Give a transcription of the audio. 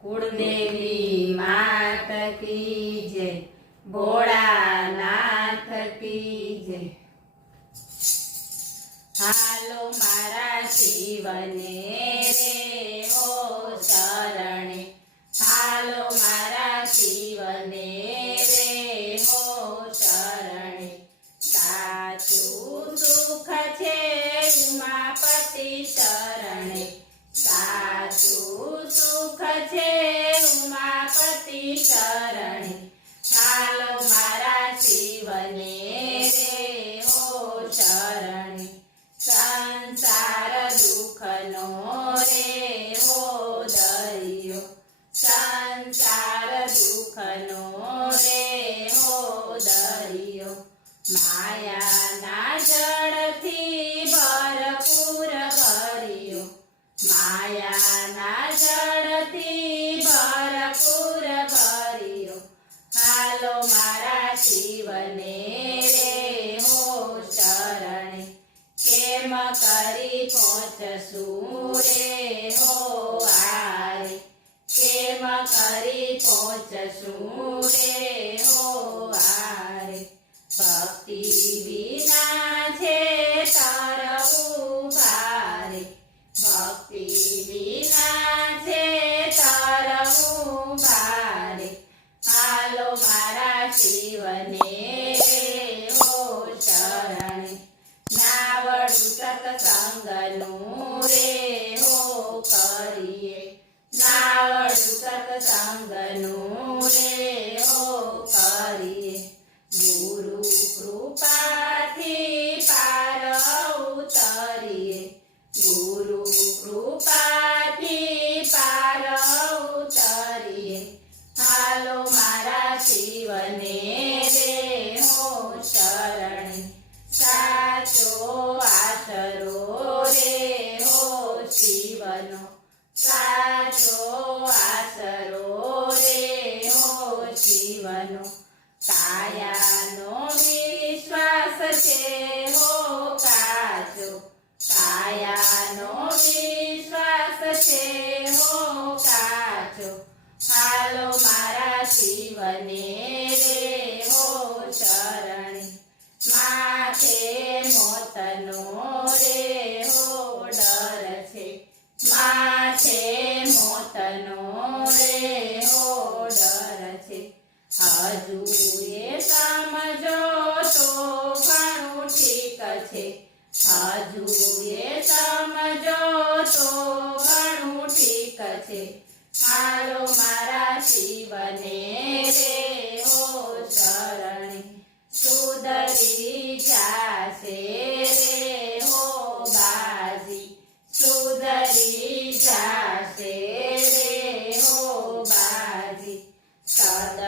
कुलदेवी मात की जय, भोळानाथ की जय। हालो मारा शिवने रे हो शरणे, हालो मारा शिवने रे हो शरणे। साचुं सुख छे उमापति शरणे, साचुं सुख छे उमापति शरणे। हालो मारा शिवने रे हो शरणे, संसार दुखनो रे हो दरियो, संसार दुखनो रे हो दरियो। मायाना जळथी भरपूर भरियो, मायाना जळथी भरपूर भरियो। हालो मारा शिवने रे हो शरणे, केम करी पहोंचशुं रे हो आरे, केम करी पहोंचशुं रे हो आरे। भक्ति विना छे तरवुं भारे, भक्ति विना छे तरवुं भारे। हालो मारा शिवने रे हो शरणे, नावडुं सत्संगनुं रे हो करिए, नावडुं सत्संगनुं रे हो करिए। गुरु कृपाथी पार उतरिए, गुरु कृपाथी पार उतरिए। हालो मारा शिवने रे हो शरणे, साचो आसरो रे हो शिवनो, साचो आसरो रे हो शिवनो। कायानो विश्वास छे हो काचो, कायानो विश्वास छे हो काचो। हालो मारा शिवने रे हो शरणे, माथे मोतनो रे हो डर छे, माथे मोतनो रे हो डर छे। हजू ए समझो तो घणुं ठीक छे, हजू ए समझो तो घणुं ठीक छे। हालो मारा शिवने रे हो शरणे, सुधरी जाशे रे हो बाजी, सुधरी जाशे रे हो बाजी। सद